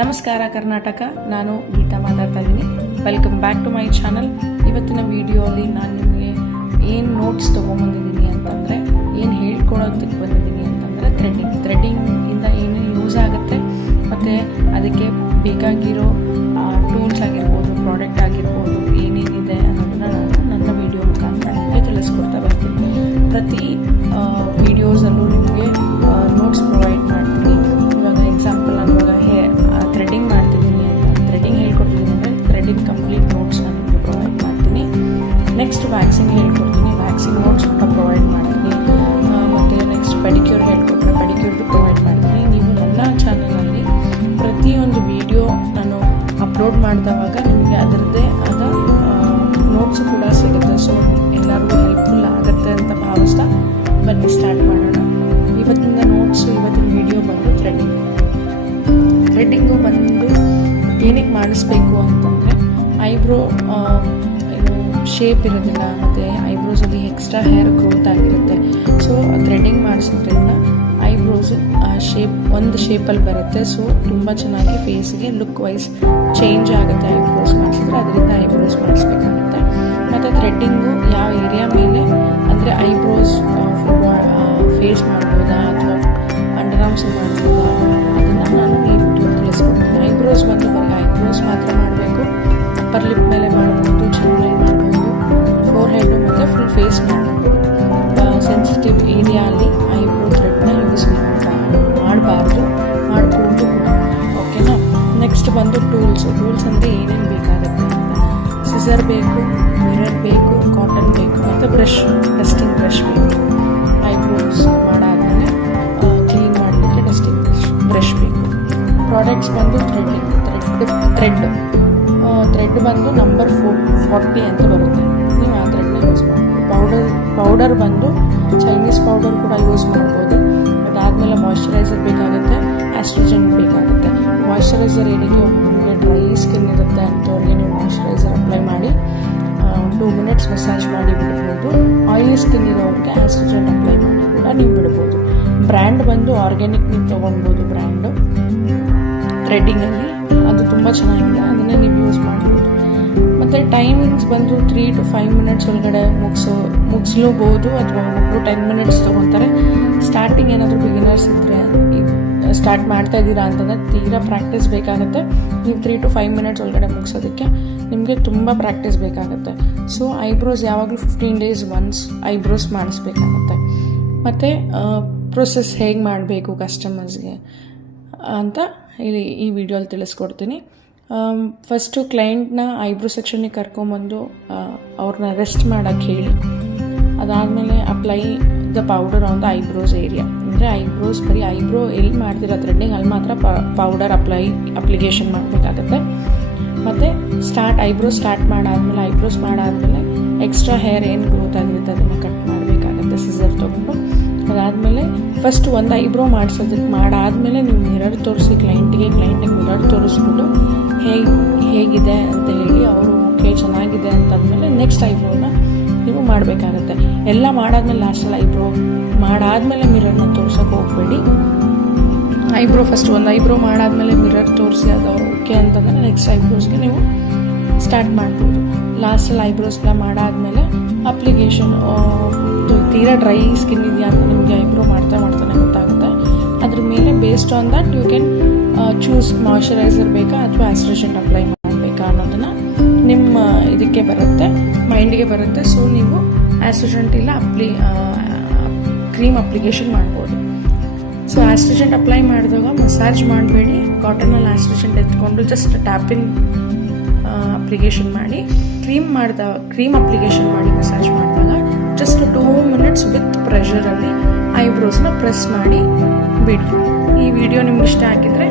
ನಮಸ್ಕಾರ ಕರ್ನಾಟಕ, ನಾನು ಗೀತಾ ಮಾತಾಡ್ತಾ ಇದ್ದೀನಿ. Welcome back to my channel. ಇವತ್ತಿನ ವಿಡಿಯೋಲಿ ನಾನು ನಿಮಗೆ ಏನು ನೋಟ್ಸ್ ತೊಗೊಂಬಂದಿದ್ದೀನಿ ಅಂತಂದರೆ, ಏನು ಹೇಳ್ಕೊಳೋದಕ್ಕೆ ಬಂದಿದ್ದೀನಿ ಅಂತಂದರೆ ಥ್ರೆಡ್ಡಿಂಗಿಂದ ಏನೇನು ಯೂಸ್ ಆಗುತ್ತೆ ಮತ್ತು ಅದಕ್ಕೆ ಬೇಕಾಗಿರೋ ಟೂಲ್ಸ್ ಆಗಿರ್ಬೋದು, ಪ್ರಾಡಕ್ಟ್ ಆಗಿರ್ಬೋದು, ಏನೇನಿದೆ ಅನ್ನೋದನ್ನು ನಾನು ನನ್ನ ವಿಡಿಯೋ ಮುಖಾಂತರ ನಿಮಗೆ ತಿಳಿಸ್ಕೊಡ್ತಾ ಬರ್ತೀನಿ. ಪ್ರತಿ ವಿಡಿಯೋಸಲ್ಲೂ ನಿಮಗೆ ನೋಟ್ಸ್ ಪ್ರೊವೈಡ್ ಮಾಡ್ತೀನಿ. ಇವಾಗ ಎಕ್ಸಾಂಪಲ್ ನಾನು ಇವಾಗ ಥ್ರೆಡ್ಡಿಂಗ್ ಮಾಡ್ತಿದ್ದೀನಿ ಅಂತ ಥ್ರೆಡ್ಡಿಂಗ್ ಹೇಳ್ಕೊಡ್ತಿದ್ದೀನಿ ಅಂದರೆ ಥ್ರೆಡ್ಡಿಂಗ್ ಕಂಪ್ಲೀಟ್ ನೋಟ್ಸ್ ನಾನು ನಿಮಗೆ ಪ್ರೊವೈಡ್ ಮಾಡ್ತೀನಿ. ನೆಕ್ಸ್ಟ್ ವ್ಯಾಕ್ಸಿಂಗ್ ಹೇಳ್ಕೊಡ್ತೀನಿ, ವ್ಯಾಕ್ಸಿಂಗ್ ನೋಟ್ಸ್ ಕೂಡ ಪ್ರೊವೈಡ್ ಮಾಡ್ತೀನಿ. ಮತ್ತು ನೆಕ್ಸ್ಟ್ ಪೆಡಿಕ್ಯೂರ್ ಹೇಳ್ಕೊಟ್ರೆ ಪೆಡಿಕ್ಯೂರ್ದು ಪ್ರೊವೈಡ್ ಮಾಡ್ತೀನಿ. ನೀವು ನನ್ನ ಚಾನಲಲ್ಲಿ ಪ್ರತಿಯೊಂದು ವಿಡಿಯೋ ನಾನು ಅಪ್ಲೋಡ್ ಮಾಡಿದವಾಗ ನಿಮಗೆ ಅದರದ್ದೇ ಆದ ನೋಟ್ಸು ಕೂಡ ಸಿಗುತ್ತೆ. ಸೊ ಎಲ್ಲರಿಗೂ ಹೆಲ್ಪ್ಫುಲ್ ಆಗುತ್ತೆ ಅಂತ ಭಾವಿಸ್ತಾ ಬನ್ನಿ ಸ್ಟಾರ್ಟ್ ಮಾಡೋಣ. ಇವತ್ತಿನ ನೋಟ್ಸು, ಇವತ್ತಿನ ವಿಡಿಯೋ ಬಂದು ಥ್ರೆಡ್ಡಿಂಗು ಬಂದು ಏನಕ್ಕೆ ಮಾಡಿಸ್ಬೇಕು ಅಂತಂದರೆ, ಐಬ್ರೋ ಶೇಪ್ ಇರೋದಿಲ್ಲ ಮತ್ತು ಐಬ್ರೋಸಲ್ಲಿ ಎಕ್ಸ್ಟ್ರಾ ಹೇರ್ ಗ್ರೋತ್ ಆಗಿರುತ್ತೆ. ಸೊ ಥ್ರೆಡ್ಡಿಂಗ್ ಮಾಡಿಸೋದ್ರಿಂದ ಐಬ್ರೋಸು ಒಂದು ಶೇಪಲ್ಲಿ ಬರುತ್ತೆ. ಸೊ ತುಂಬ ಚೆನ್ನಾಗಿ ಫೇಸ್ಗೆ ಲುಕ್ ವೈಸ್ ಚೇಂಜ್ ಆಗುತ್ತೆ ಐಬ್ರೋಸ್ ಮಾಡಿಸಿದ್ರೆ. ಅದರಿಂದ ಐಬ್ರೋಸ್ ಮಾಡಿಸ್ಬೇಕಾಗುತ್ತೆ. ಮತ್ತು ಥ್ರೆಡ್ಡಿಂಗು ಯಾವ ಏರಿಯಾ ಮೇಲೆ ಅಂದರೆ ಐಬ್ರೋಸ್ ಫೇಸ್ ಮಾಡ್ಬೋದಾ ಅಥವಾ ಅಂಡರ್ ಆರ್ಮ್ಸ್ ಮಾಡ್ಬೋದಾ ಅದನ್ನು ನಾನು ಈ ವಿಡಿಯೋ ತಿಳಿಸ್ಕೊಡ್ತೀನಿ. ಐಬ್ರೋಸ್ ಬಂದು ಬರೀ ಐಬ್ರೋಸ್ ಮಾತ್ರ ಮಾಡಬೇಕು. ಅಪ್ಪರ್ ಲಿಪ್ ಮೇಲೆ ಮಾಡ್ಬೋದು, ಚಿನ್ ಮೇಲೆ ಮಾಡ್ಬೋದು, ಫೋರ್ ಹೆಡ್ ಮತ್ತು ಫುಲ್ ಫೇಸ್ ಮಾಡ್ಬೋದು. ಸೆನ್ಸಿಟಿವ್ ಏರಿಯಾಲಿ ಐಬ್ರೋ ಥ್ರೆಡ್ನ ಯೂಸ್ ಮಾಡಬಾರ್ದು, ಮಾಡಿಕೊಂಡು ಓಕೆನಾ. ನೆಕ್ಸ್ಟ್ ಬಂದು ಟೂಲ್ಸ್ ಅಂದರೆ ಏನೇನು ಬೇಕಾಗುತ್ತೆ ಅಂತ, ಸಿಸರ್ ಬೇಕು, ಮಿರರ್ ಬೇಕು, ಕಾಟನ್ ಬೇಕು ಮತ್ತು ಬ್ರಷ್, ಡಸ್ಟಿಂಗ್ ಬ್ರಷ್ ಬೇಕು. ಐಬ್ರೋಸ್ ಮಾಡಾದ್ಮೇಲೆ ಕ್ಲೀನ್ ಮಾಡಲಿಕ್ಕೆ ಡಸ್ಟಿಂಗ್ ಬ್ರಷ್ ಬೇಕು. ಪ್ರಾಡಕ್ಟ್ಸ್ ಬಂದು ಥ್ರೆಡ್ ಬಂದು ನಂಬರ್ 40 ಅಂತ ಬರುತ್ತೆ. ನೀವು ಆ ಥ್ರೆಡ್ನ ಯೂಸ್ ಮಾಡ್ಬೋದು. ಪೌಡರ್ ಬಂದು ಚೈನೀಸ್ ಪೌಡರ್ ಕೂಡ ಯೂಸ್ ಮಾಡ್ಬೋದು. ಅದಾದಮೇಲೆ ಮಾಯ್ಶ್ಚರೈಸರ್ ಬೇಕಾಗುತ್ತೆ, ಆಸ್ಟ್ರೋಜನ್ ಬೇಕಾಗುತ್ತೆ. ಮಾಯ್ಶ್ಚರೈಸರ್ ಏನಕ್ಕೆ, ಒಬ್ಬರಿಗೆ ಡ್ರೈ ಸ್ಕಿನ್ ಇರುತ್ತೆ ಅಂಥವ್ರಿಗೆ ನೀವು ಮಾಯ್ಶ್ಚರೈಸರ್ ಅಪ್ಲೈ ಮಾಡಿ 2 ಮಿನಿಟ್ಸ್ ಮಸಾಜ್ ಮಾಡಿ ಬಿಡ್ಬೋದು. ಆಯಿಲಿ ಸ್ಕಿನ್ ಇರೋರಿಗೆ ಆಸ್ಟ್ರೋಜನ್ ಅಪ್ಲೈ ಮಾಡಿ ಕೂಡ ನೀವು ಬಿಡ್ಬೋದು. ಬ್ರ್ಯಾಂಡ್ ಬಂದು ಆರ್ಗ್ಯಾನಿಕ್ ನೀವು ತೊಗೊಳ್ಬೋದು. ಬ್ರ್ಯಾಂಡು ಥ್ರೆಡ್ಡಿಂಗಲ್ಲಿ ಅದು ತುಂಬ ಚೆನ್ನಾಗಿದೆ, ಅದನ್ನೇ ನೀವು ಯೂಸ್ ಮಾಡ್ಬೋದು. ಮತ್ತು ಟೈಮಿಂಗ್ಸ್ ಬಂದು 3 to 5 ಮಿನಿಟ್ಸ್ ಒಳಗಡೆ ಮುಗಿಸ್ಲೂಬೋದು, ಅಥವಾ ಒಬ್ಬರು 10 ಮಿನಿಟ್ಸ್ ತೊಗೊತಾರೆ. ಸ್ಟಾರ್ಟಿಂಗ್ ಏನಾದರೂ ಬಿಗಿನರ್ಸ್ ಇದ್ದರೆ, ಸ್ಟಾರ್ಟ್ ಮಾಡ್ತಾ ಇದ್ದೀರಾ ಅಂತಂದರೆ ತೀರಾ ಪ್ರಾಕ್ಟೀಸ್ ಬೇಕಾಗುತ್ತೆ. ನೀವು 3 to 5 ಮಿನಿಟ್ಸ್ ಒಳಗಡೆ ಮುಗಿಸೋದಕ್ಕೆ ನಿಮಗೆ ತುಂಬ ಪ್ರಾಕ್ಟೀಸ್ ಬೇಕಾಗುತ್ತೆ. ಸೊ ಐಬ್ರೋಸ್ ಯಾವಾಗಲೂ 15 days ಒನ್ಸ್ ಐಬ್ರೋಸ್ ಮಾಡಿಸ್ಬೇಕಾಗತ್ತೆ. ಮತ್ತು ಪ್ರೊಸೆಸ್ ಹೇಗೆ ಮಾಡಬೇಕು ಕಸ್ಟಮರ್ಸ್ಗೆ ಅಂತ ಇಲ್ಲಿ ಈ ವಿಡಿಯೋಲಿ ತಿಳಿಸ್ಕೊಡ್ತೀನಿ. ಫಸ್ಟು ಕ್ಲೈಂಟ್ನ ಐಬ್ರೋ ಸೆಕ್ಷನ್ನಿಗೆ ಕರ್ಕೊಂಬಂದು ಅವ್ರನ್ನ ರೆಸ್ಟ್ ಮಾಡೋಕ್ಕೆ ಹೇಳಿ, ಅದಾದಮೇಲೆ apply the powder on the eyebrows area. ಅಂದರೆ ಐಬ್ರೋಸ್ ಬರೀ ಐಬ್ರೋ ಎಲ್ಲಿ ಮಾಡ್ತಿರೋ ಥ್ರೆಡ್ಡಿಂಗ್ ಅಲ್ಲಿ ಮಾತ್ರ ಪೌಡರ್ ಅಪ್ಲಿಕೇಶನ್ ಮಾಡಬೇಕಾಗತ್ತೆ. ಮತ್ತು ಐಬ್ರೋಸ್ ಮಾಡಾದ್ಮೇಲೆ ಎಕ್ಸ್ಟ್ರಾ ಹೇರ್ ಏನು ಗ್ರೋತ್ ಆಗಿರುತ್ತೆ ಅದನ್ನು ಕಟ್ ಮಾಡಬೇಕಾಗತ್ತೆ ಸಿಸರ್ ತೊಗೊಂಡು. ಅದಾದಮೇಲೆ ಫಸ್ಟ್ ಒಂದು ಐಬ್ರೋ ಮಾಡಾದಮೇಲೆ ನೀವು ಮಿರರ್ ತೋರಿಸಿ ಕ್ಲೈಂಟಿಗೆ ಮಿರರ್ ತೋರಿಸ್ಬಿಟ್ಟು ಹೇಗಿದೆ ಅಂತ ಹೇಳಿ, ಅವರು ಓಕೆ ಚೆನ್ನಾಗಿದೆ ಅಂತಂದಮೇಲೆ ನೆಕ್ಸ್ಟ್ ಐಬ್ರೋನ ನೀವು ಮಾಡಬೇಕಾಗತ್ತೆ. ಎಲ್ಲ ಮಾಡಾದ್ಮೇಲೆ ಲಾಸ್ಟಲ್ಲಿ ಐಬ್ರೋ ಮಾಡಾದಮೇಲೆ ಮಿರರ್ನ ತೋರ್ಸೋಕೆ ಹೋಗಬೇಡಿ. ಒಂದು ಐಬ್ರೋ ಮಾಡಾದಮೇಲೆ ಮಿರರ್ ತೋರಿಸಿ ಅದು ಓಕೆ ಅಂತಂದರೆ ನೆಕ್ಸ್ಟ್ ಐಬ್ರೋಸ್ಗೆ ನೀವು ಸ್ಟಾರ್ಟ್ ಮಾಡ್ಬೋದು. ಲಾಸ್ಟಲ್ಲಿ ಐಬ್ರೋಸ್ಗೆಲ್ಲ ಮಾಡಾದಮೇಲೆ ಅಪ್ಲಿಕೇಶನ್ ತೀರಾ ಡ್ರೈ ಸ್ಕಿನ್ ಇದೆಯಾ ಅಂತ ನಿಮಗೆ ಐಬ್ರೋ ಮಾಡ್ತಾನೆ ಗೊತ್ತಾಗುತ್ತೆ. ಅದ್ರ ಮೇಲೆ based on that you can choose moisturiser ಬೇಕಾ ಅಥವಾ ಆಸ್ಟ್ರೋಜನ್ ಅಪ್ಲೈ ಮಾಡಬೇಕಾ ಅನ್ನೋದನ್ನು ನಿಮ್ಮ ಇದಕ್ಕೆ ಬರುತ್ತೆ, ಮೈಂಡ್ಗೆ ಬರುತ್ತೆ. ಸೊ ನೀವು ಆಸ್ಟ್ರೋಜೆಂಟ್ ಇಲ್ಲ ಕ್ರೀಮ್ ಅಪ್ಲಿಕೇಶನ್ ಮಾಡ್ಬೋದು. ಸೊ ಆಸ್ಟ್ರೋಜೆಂಟ್ ಅಪ್ಲೈ ಮಾಡಿದಾಗ ಮಸಾಜ್ ಮಾಡಬೇಡಿ. ಕಾಟನಲ್ಲಿ ಆಸ್ಟ್ರೋಜೆಂಟ್ ಎತ್ಕೊಂಡು ಜಸ್ಟ್ ಟ್ಯಾಪಿಂಗ್ ಅಪ್ಲಿಕೇಶನ್ ಮಾಡಿ, ಕ್ರೀಮ್ ಅಪ್ಲಿಕೇಶನ್ ಮಾಡಿ ಮಸಾಜ್ ಮಾಡಿದಾಗ ಜಸ್ಟ್ 2 ಮಿನಿಟ್ಸ್ ವಿತ್ ಪ್ರೆಷರಲ್ಲಿ ಐಬ್ರೋಸ್ನ ಪ್ರೆಸ್ ಮಾಡಿ ಬಿಡಿ. ಈ ವಿಡಿಯೋ ನಿಮ್ಗೆ ಇಷ್ಟ ಆಗಿದ್ರೆ